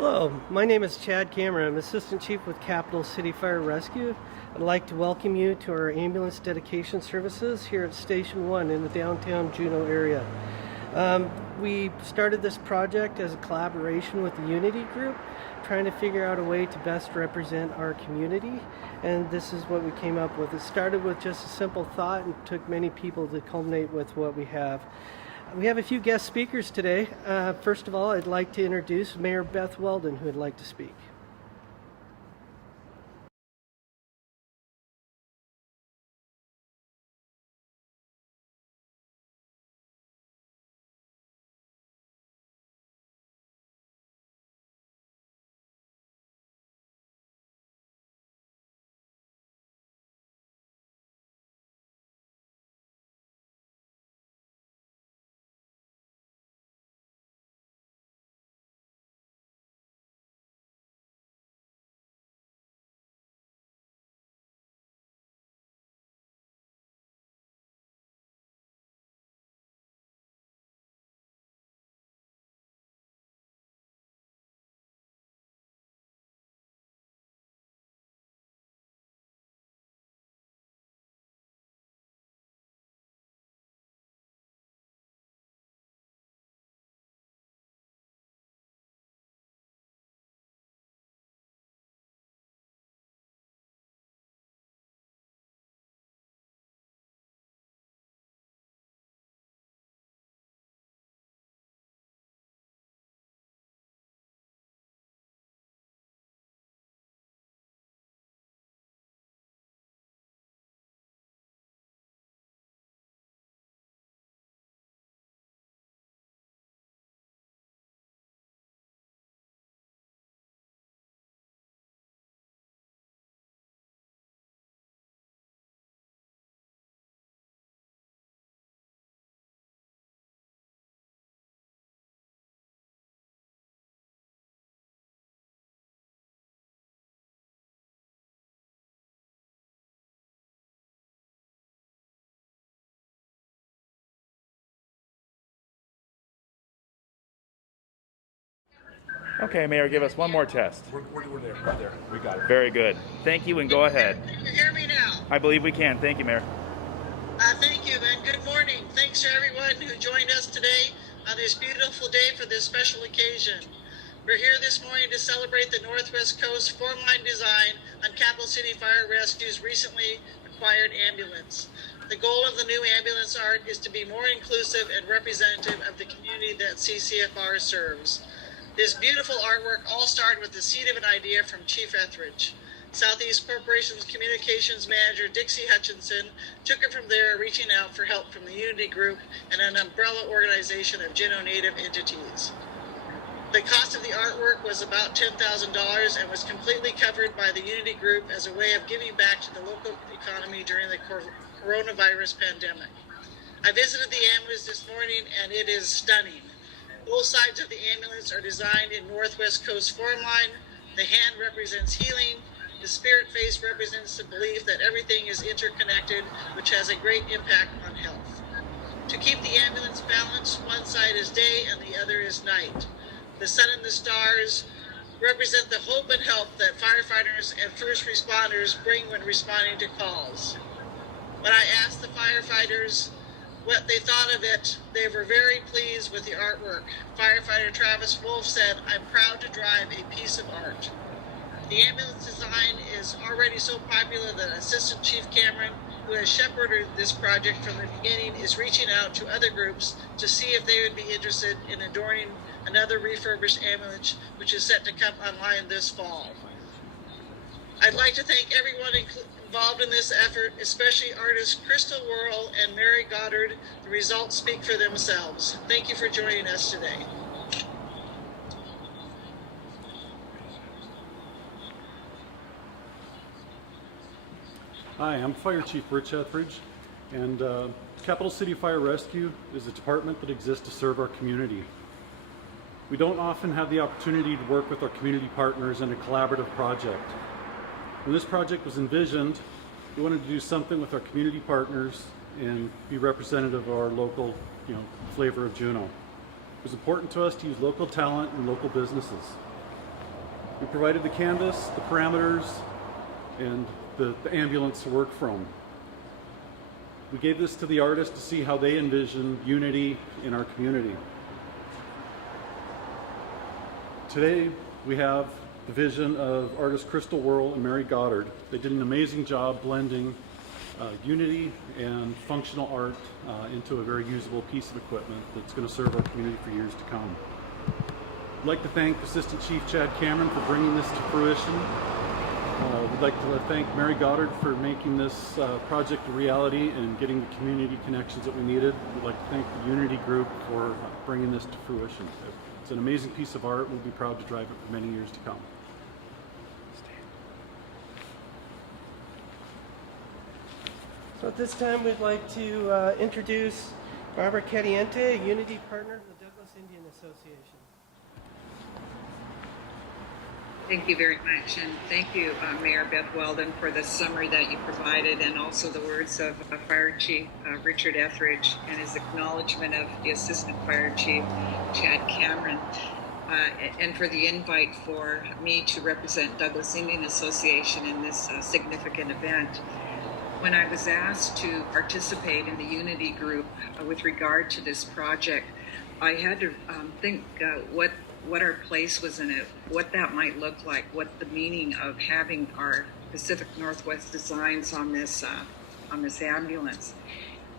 Hello, my name is Chad Cameron. I'm Assistant Chief with Capital City Fire Rescue. I'd like to welcome you to our ambulance dedication services here at Station 1 in the downtown Juneau area. We started this project as a collaboration with the Unity Group, trying to figure out a way to best represent our community, and this is what we came up with. It started with just a simple thought and took many people to culminate with what we have. We have a few guest speakers today. First of all, I'd like to introduce Mayor Beth Weldon, who would like to speak. Okay, Mayor, give us one more test. We're there. We got it. Very good. Thank you, and go ahead. Can you hear me now? I believe we can. Thank you, Mayor. Thank you, and good morning. Thanks to everyone who joined us today on this beautiful day for this special occasion. We're here this morning to celebrate the Northwest Coast four-line design on Capital City Fire Rescue's recently acquired ambulance. The goal of the new ambulance art is to be more inclusive and representative of the community that CCFR serves. This beautiful artwork all started with the seed of an idea from Chief Etheridge. Southeast Corporation's communications manager, Dixie Hutchinson, took it from there, reaching out for help from the Unity Group and an umbrella organization of Juneau Native entities. The cost of the artwork was about $10,000 and was completely covered by the Unity Group as a way of giving back to the local economy during the coronavirus pandemic. I visited the ambulance this morning and it is stunning. Both sides of the ambulance are designed in Northwest Coast form line. The hand represents healing. The spirit face represents the belief that everything is interconnected, which has a great impact on health. To keep the ambulance balanced, one side is day and the other is night. The sun and the stars represent the hope and help that firefighters and first responders bring when responding to calls. When I asked the firefighters what they thought of it, they were very pleased with the artwork. Firefighter Travis Wolf said, "I'm proud to drive a piece of art." The ambulance design is already so popular that Assistant Chief Cameron, who has shepherded this project from the beginning, is reaching out to other groups to see if they would be interested in adorning another refurbished ambulance, which is set to come online this fall. I'd like to thank everyone involved in this effort, especially artists Crystal Worrell and Mary Goddard. The results speak for themselves. Thank you for joining us today. Hi, I'm Fire Chief Rich Etheridge, and Capital City Fire Rescue is a department that exists to serve our community. We don't often have the opportunity to work with our community partners in a collaborative project. When this project was envisioned, we wanted to do something with our community partners and be representative of our local, flavor of Juneau. It was important to us to use local talent and local businesses. We provided the canvas, the parameters, and the ambulance to work from. We gave this to the artists to see how they envision unity in our community. Today, we have the vision of artists Crystal Whirl and Mary Goddard. They did an amazing job blending unity and functional art into a very usable piece of equipment that's going to serve our community for years to come. I'd like to thank Assistant Chief Chad Cameron for bringing this to fruition. We'd like to thank Mary Goddard for making this project a reality and getting the community connections that we needed. We'd like to thank the Unity Group for bringing this to fruition. It's an amazing piece of art. We'll be proud to drive it for many years to come. So at this time, we'd like to introduce Barbara Cadiente, a Unity partner of the Douglas Indian Association. Thank you very much, and thank you, Mayor Beth Weldon, for the summary that you provided, and also the words of Fire Chief Richard Etheridge and his acknowledgement of the Assistant Fire Chief Chad Cameron, and for the invite for me to represent Douglas Indian Association in this significant event. When I was asked to participate in the Unity Group with regard to this project, I had to think what our place was in it, what that might look like, what the meaning of having our Pacific Northwest designs on this ambulance.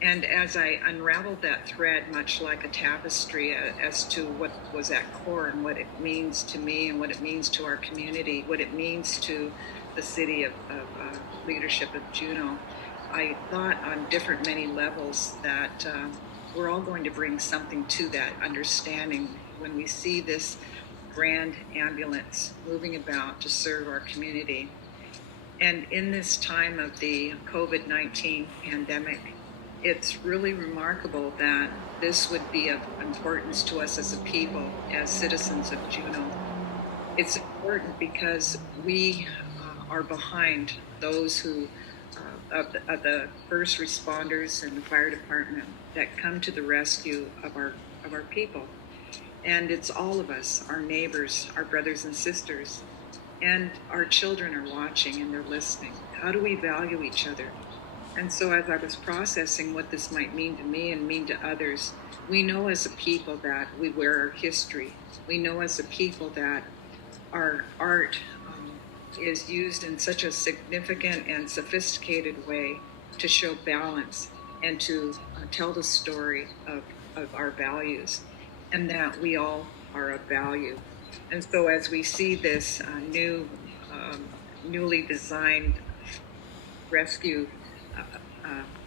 And as I unraveled that thread, much like a tapestry, as to what was at core and what it means to me and what it means to our community, what it means to the city of leadership of Juneau, I thought on different many levels that we're all going to bring something to that understanding when we see this grand ambulance moving about to serve our community. And in this time of the COVID-19 pandemic, it's really remarkable that this would be of importance to us as a people, as citizens of Juneau. It's important because we are behind those who, of the first responders and the fire department that come to the rescue of our people. And it's all of us, our neighbors, our brothers and sisters, and our children are watching and they're listening. How do we value each other? And so as I was processing what this might mean to me and mean to others, we know as a people that we wear our history. We know as a people that our art is used in such a significant and sophisticated way to show balance and to tell the story of our values, and that we all are of value. And so as we see this newly designed rescue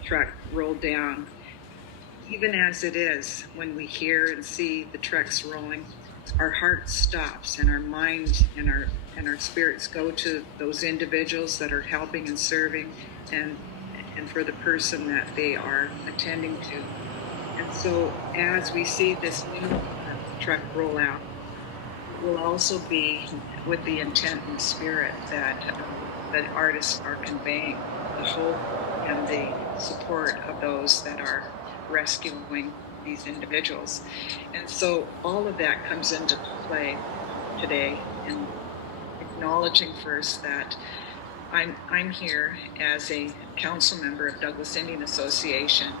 truck roll down, even as it is, when we hear and see the trucks rolling, our heart stops and our mind and our spirits go to those individuals that are helping and serving and for the person that they are attending to. And so as we see this new truck roll out, will also be with the intent and spirit that artists are conveying, the hope and the support of those that are rescuing these individuals. And so all of that comes into play today, and acknowledging first that I'm here as a council member of Douglas Indian Association,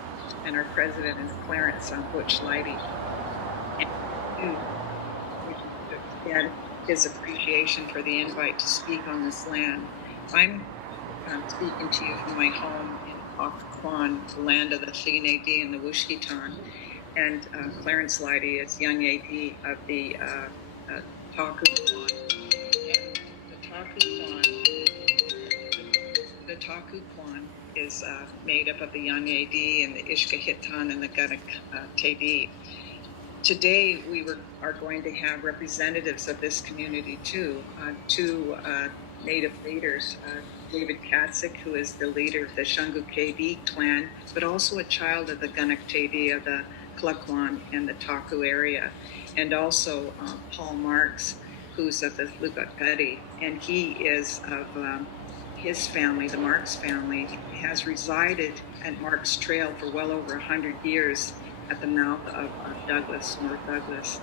and our president is Clarence Butch Leidy. And his appreciation for the invite to speak on this land. I'm speaking to you from my home in Occoquan, the land of the Tsinay and the Wushkitan, and Clarence Leidy is young AD of the Takuquan. The Takuquan is made up of the young AD and the Ishkahitan and the Ganak Tedi. Today, we are going to have representatives of this community too, two Native leaders, David Katsik, who is the leader of the Shungu KD clan, but also a child of the Ganak Tedi of the Klukwan and the Taku area, and also Paul Marks, who's of the Lukatgadi, and he is of his family, the Marks family, has resided at Marks Trail for well over 100 years at the mouth of Douglas, North Douglas.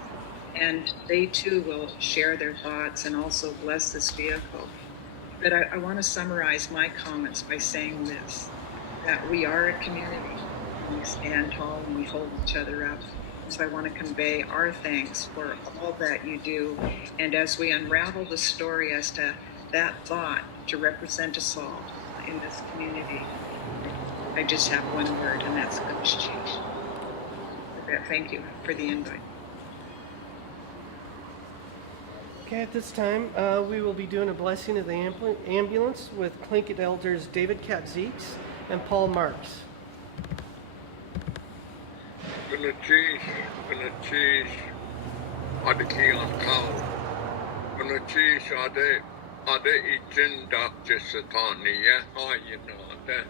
and they too will share their thoughts and also bless this vehicle. But I want to summarize my comments by saying this, that we are a community. We stand tall and we hold each other up. So I want to convey our thanks for all that you do. And as we unravel the story as to that thought to represent us all in this community, I just have one word, and that's Coach Chief. Thank you for the invite. Okay, at this time, we will be doing a blessing of the ambulance with Tlingit elders David Katzeeks and Paul Marks. Benachish, Adiki on cow. Benachish, Ade Ijinda Jisatani, Yahayina, Ade.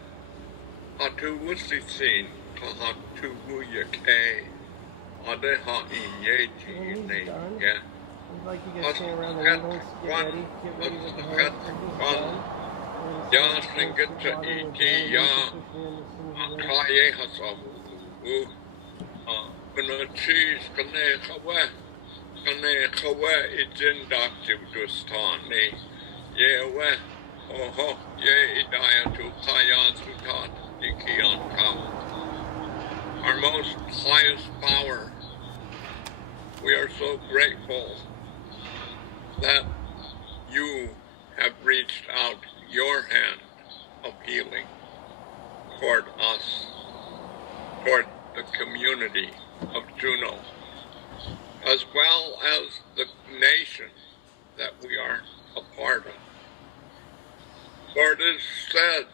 Atu Wusisin, Kahatu Wuyake, Ade Ha Yeji, yeah. I'd like you guys to stand around the ambulance, get ready with the help. Yasin get to Iti, Ya, Kaye Hasamu, Benachish, Kane Kawe, Ijinda Jibdustani, Yewe, Oho, Ye Idaya to Kaya Sutat, Ikian Kam. Our most highest power, we are so grateful that you have reached out your hand of healing toward us, toward the community of Juneau, as well as the nation that we are a part of. For it is said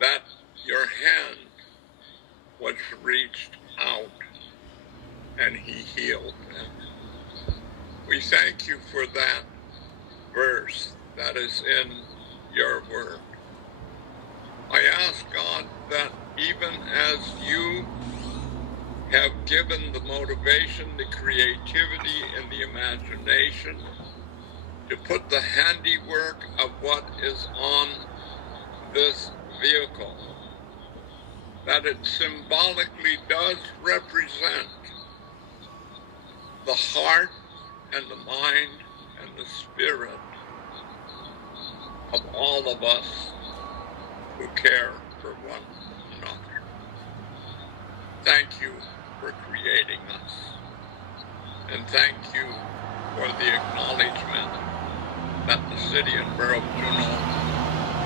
that your hand was reached out and he healed them. We thank you for that verse that is in your word. I ask God that even as you have given the motivation, the creativity, and the imagination to put the handiwork of what is on this vehicle, that it symbolically does represent the heart and the mind and the spirit of all of us who care for one another. Thank you for creating us, and thank you for the acknowledgement that the city and borough of Juneau,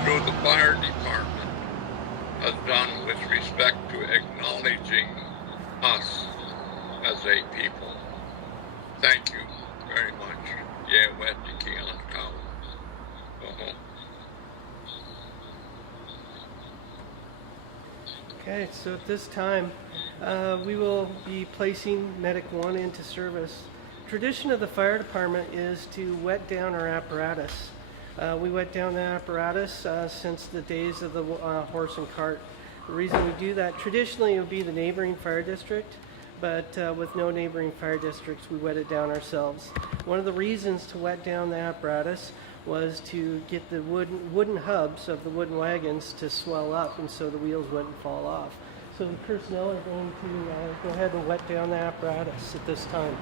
through the fire department, has done with respect to acknowledging us as a people. Thank you very much. Okay, so at this time, we will be placing Medic 1 into service. Tradition of the fire department is to wet down our apparatus. We wet down the apparatus since the days of the horse and cart. The reason we do that, traditionally it would be the neighboring fire district, but with no neighboring fire districts, we wet it down ourselves. One of the reasons to wet down the apparatus was to get the wooden hubs of the wooden wagons to swell up, and so the wheels wouldn't fall off. So the personnel are going to go ahead and wet down the apparatus at this time.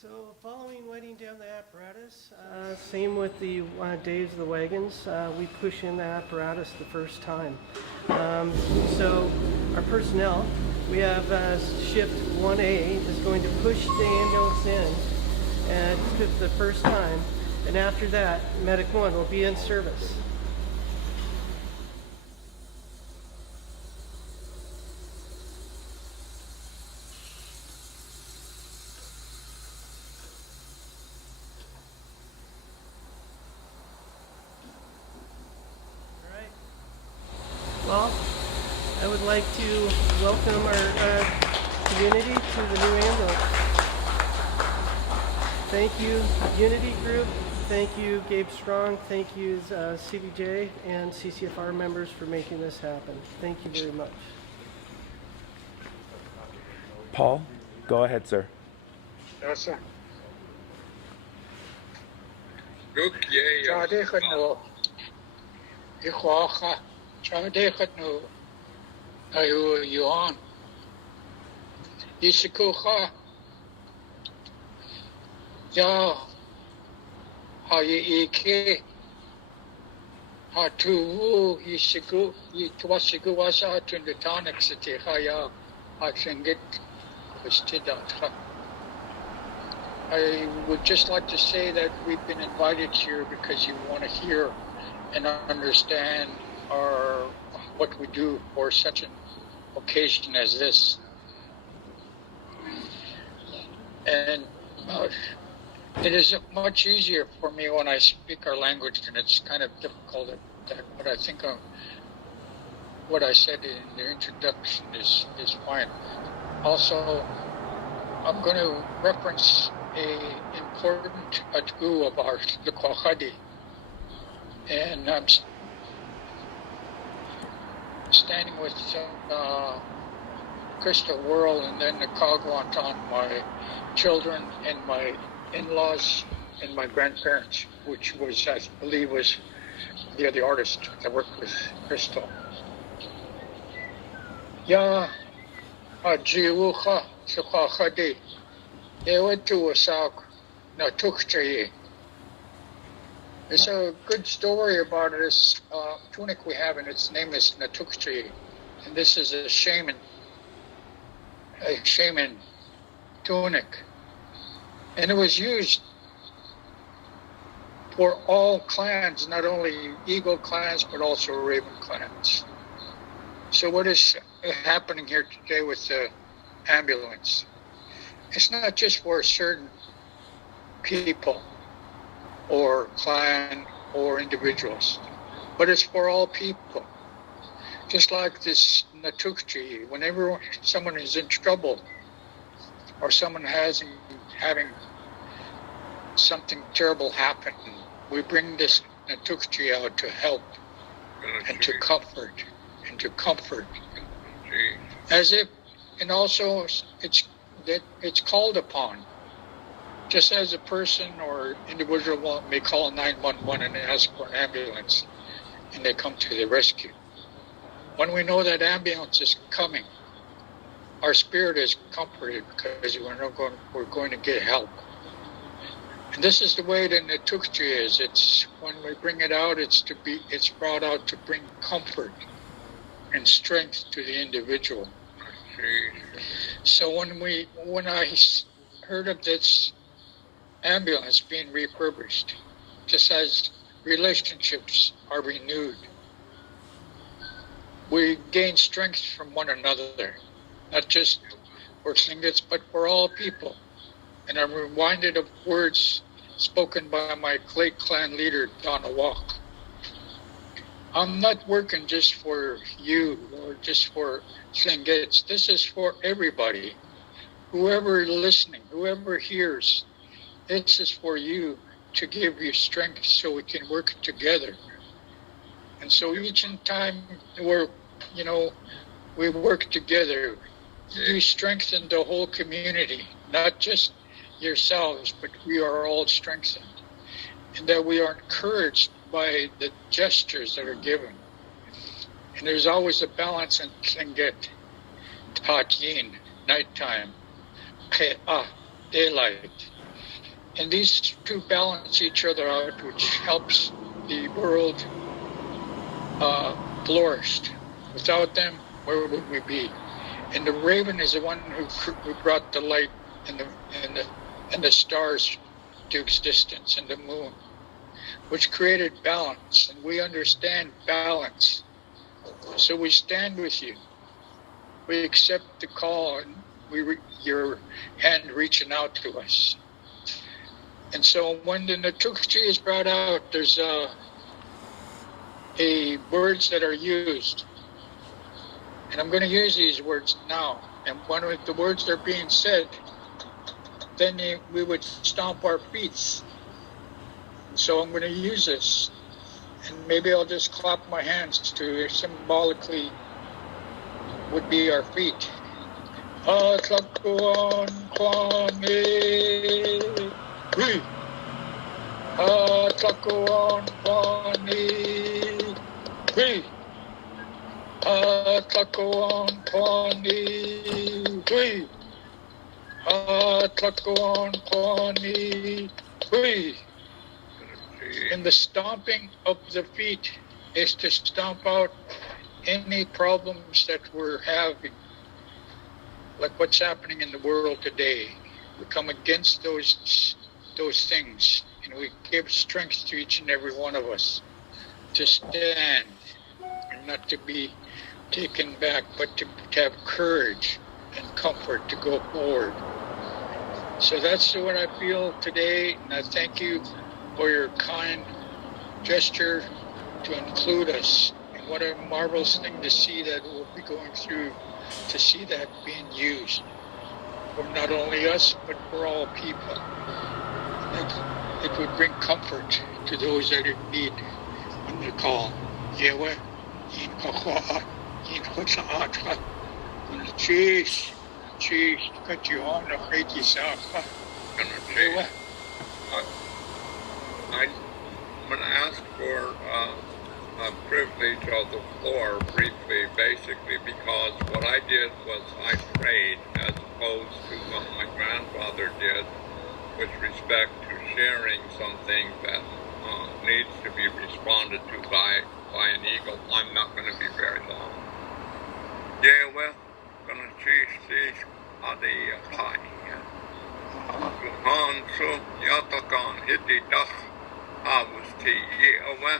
So following wetting down the apparatus, same with the days of the wagons, we push in the apparatus the first time. So our personnel, we have shift 1A is going to push the ambulance in the first time, and after that, medic 1 will be in service. Well, I would like to welcome our community to the new ambulance. Thank you, Unity Group. Thank you, Gabe Strong. Thank you, CBJ and CCFR members for making this happen. Thank you very much. Paul, go ahead, sir. Yes, sir. Look, yeah, Chadekhatnu ayu yuan Isikuha ya hayi hatu isiku yitwasiku wasa tundatanik city haya aksingit kustidat. I would just like to say that we've been invited here because you want to hear and understand what we do for such an occasion as this. And it is much easier for me when I speak our language, and it's kind of difficult but I think what I said in the introduction is fine. Also, I'm going to reference a important atgu of ours, the Kwahadi. And I'm standing with Crystal Worrell and then the Kagwantan, my children and my in-laws and my grandparents, which was, I believe, was the other artist that worked with Crystal. Ya ajiwucha sukhadi ewetu wasak na tukchayi. There's a good story about this tunic we have, and its name is Natukchi. And this is a shaman tunic. And it was used for all clans, not only Eagle clans, but also Raven clans. So what is happening here today with the ambulance? It's not just for certain people or clan or individuals, but it's for all people. Just like this Natukchi, whenever someone is in trouble or someone having something terrible happen, we bring this Natukchi out to help and to comfort as if, and also it's called upon. Just as a person or individual may call 911 and ask for an ambulance, and they come to the rescue. When we know that ambulance is coming, our spirit is comforted because we're going to get help. And this is the way the Natukchi is. It's when we bring it out, it's brought out to bring comfort and strength to the individual. So when I heard of this ambulance being refurbished, just as relationships are renewed, we gain strength from one another, not just for Tlingits, but for all people. And I'm reminded of words spoken by my late clan leader, Donna Walk. I'm not working just for you or just for Tlingits. This is for everybody. Whoever listening, whoever hears, this is for you to give you strength so we can work together. And so each time we work together, you strengthen the whole community, not just yourselves, but we are all strengthened. And that we are encouraged by the gestures that are given. And there's always a balance in Tlingit, Tat Yin, nighttime, Pe'ah, daylight, And these two balance each other out, which helps the world flourish. Without them, where would we be? And the raven is the one who brought the light and the stars to existence, and the moon, which created balance. And we understand balance. So we stand with you. We accept the call, and your hand reaching out to us. And so when the Natuxi is brought out, there's words that are used. And I'm going to use these words now. And when the words are being said, then we would stomp our feet. And so I'm going to use this. And maybe I'll just clap my hands to symbolically would be our feet. Atlakuan kwani, hui. Atlakuan kwani, hui. Atlakuan kwani, hui. Atlakuan kwani, hui. And the stomping of the feet is to stomp out any problems that we're having, like what's happening in the world today. We come against those things, and we give strength to each and every one of us to stand and not to be taken back, but to have courage and comfort to go forward. So that's what I feel today, and I thank you for your kind gesture to include us. And what a marvelous thing to see that we'll be going through, to see that being used for not only us, but for all people. It would bring comfort to those that are in need on the call. Yewa, yin kakwa, yin kotsaatwa, cheese, cut you on the Haiti South. Yewa. I'm going to ask for a privilege of the floor briefly, basically, because what I did was I prayed as opposed to what my grandfather did with respect to sharing something that needs to be responded to by an eagle. I'm not going to be very long. Yeah, well, going to choose the pie. Han so yatakan hiti dach avusti yewa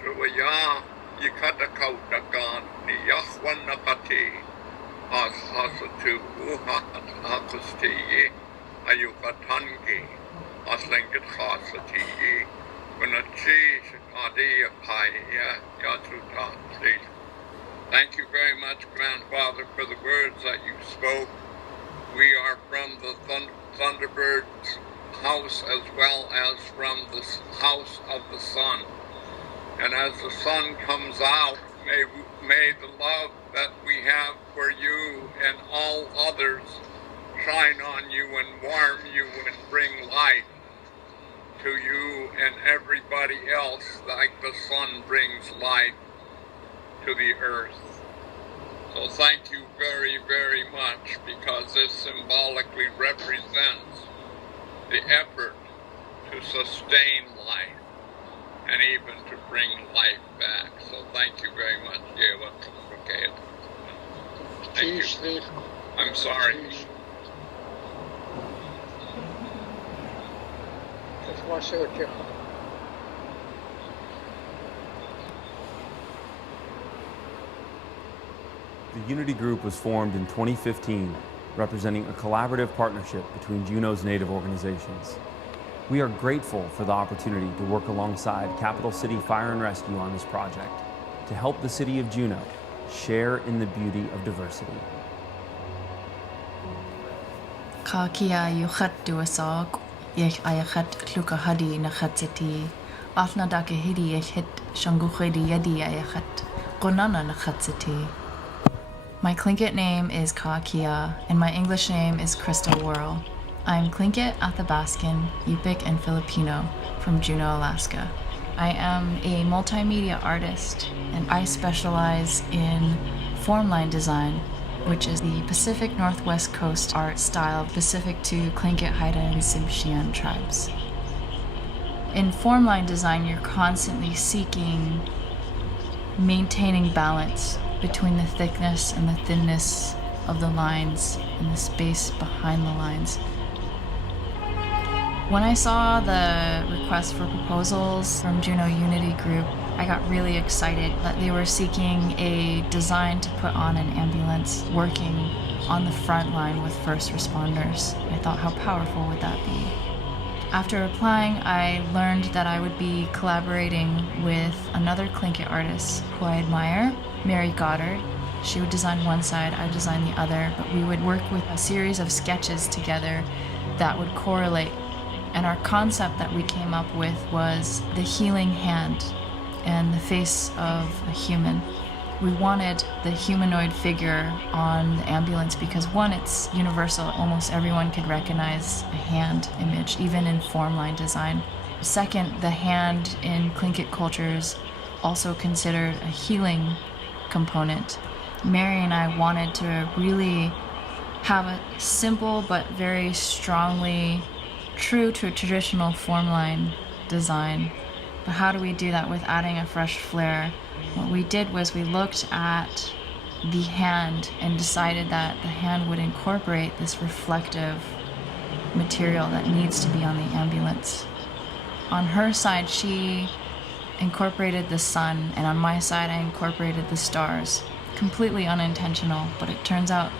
truya yikata kautakan ni yahwanakati as hasatu uhat akusti ayukatangi as lenget hasati when a cheese adia pie yatutan. Thank you very much, Grandfather, for the words that you spoke. We are from the Thunderbird's house as well as from the house of the sun. And as the sun comes out, may the love that we have for you and all others shine on you and warm you and bring light to you and everybody else like the sun brings light to the earth. So thank you very, very much, because this symbolically represents the effort to sustain life and even to bring life back. So thank you very much. Yeah, okay. Thank you. I'm sorry. The Unity Group was formed in 2015, representing a collaborative partnership between Juneau's Native organizations. We are grateful for the opportunity to work alongside Capital City Fire and Rescue on this project to help the city of Juneau share in the beauty of diversity. Ka kia yuchat duasog, yech ayachat luka hadi nakhatseti, afna dake hidi yech shangukhedi yadi ayachat, konana nakhatseti. My Tlingit name is Ka Kia, and my English name is Crystal Worrell. I'm Tlingit, Athabascan, Yupik, and Filipino from Juneau, Alaska. I am a multimedia artist, and I specialize in formline design which is the Pacific Northwest Coast art style specific to Tlingit, Haida, and Tsimshian tribes. In formline design, you're constantly seeking maintaining balance between the thickness and the thinness of the lines and the space behind the lines. When I saw the request for proposals from Juneau Unity Group, I got really excited that they were seeking a design to put on an ambulance working on the front line with first responders. I thought, how powerful would that be? After applying, I learned that I would be collaborating with another Tlingit artist who I admire, Mary Goddard. She would design one side, I would design the other, but we would work with a series of sketches together that would correlate. And our concept that we came up with was the healing hand and the face of a human. We wanted the humanoid figure on the ambulance because, one, it's universal. Almost everyone could recognize a hand image, even in formline design. Second, the hand in Tlingit cultures also considered a healing component. Mary and I wanted to really have a simple but very strongly true to a traditional formline design. But how do we do that with adding a fresh flair? What we did was we looked at the hand and decided that the hand would incorporate this reflective material that needs to be on the ambulance. On her side, she incorporated the sun, and on my side, I incorporated the stars. Completely unintentional, but it turns out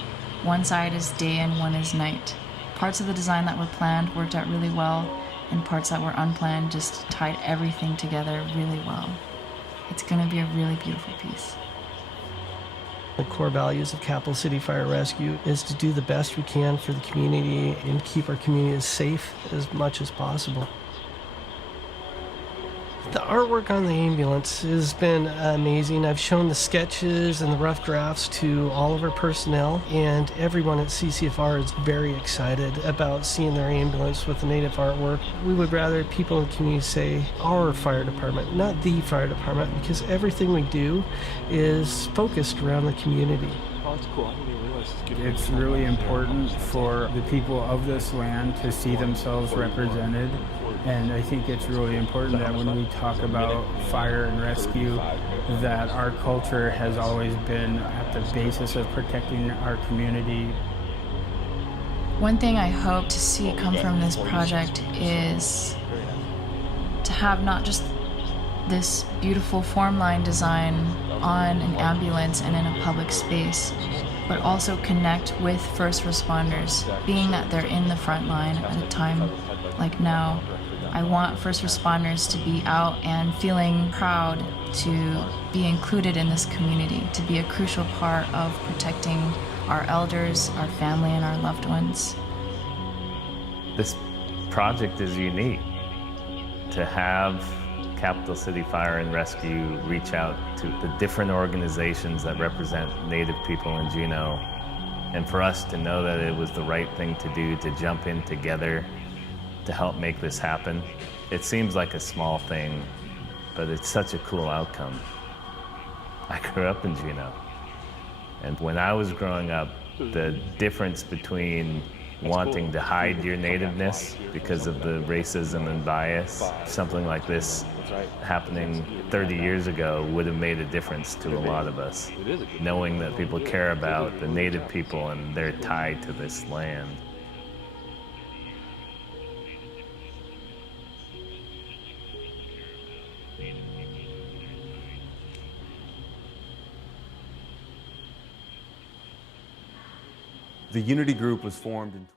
one side is day and one is night. Parts of the design that were planned worked out really well, and parts that were unplanned just tied everything together really well. It's going to be a really beautiful piece. The core values of Capital City Fire Rescue is to do the best we can for the community and keep our community as safe as much as possible. The artwork on the ambulance has been amazing. I've shown the sketches and the rough drafts to all of our personnel, and everyone at CCFR is very excited about seeing their ambulance with the native artwork. We would rather people in the community say our fire department, not the fire department, because everything we do is focused around the community. Oh, that's cool. I didn't even realize it's getting It's really important for the people of this land to see themselves represented. And I think it's really important that when we talk about fire and rescue, that our culture has always been at the basis of protecting our community. One thing I hope to see come from this project is to have not just this beautiful formline design on an ambulance and in a public space, but also connect with first responders, being that they're in the front line at a time like now. I want first responders to be out and feeling proud to be included in this community, to be a crucial part of protecting our elders, our family, and our loved ones. This project is unique. To have Capital City Fire and Rescue reach out to the different organizations that represent Native people in Juneau, and for us to know that it was the right thing to do, to jump in together to help make this happen. It seems like a small thing, but it's such a cool outcome. I grew up in Juneau, and when I was growing up, the difference between wanting to hide your nativeness because of the racism and bias, something like this happening 30 years ago would have made a difference to a lot of us. Knowing that people care about the native people and they're tied to this land. The Unity Group was formed in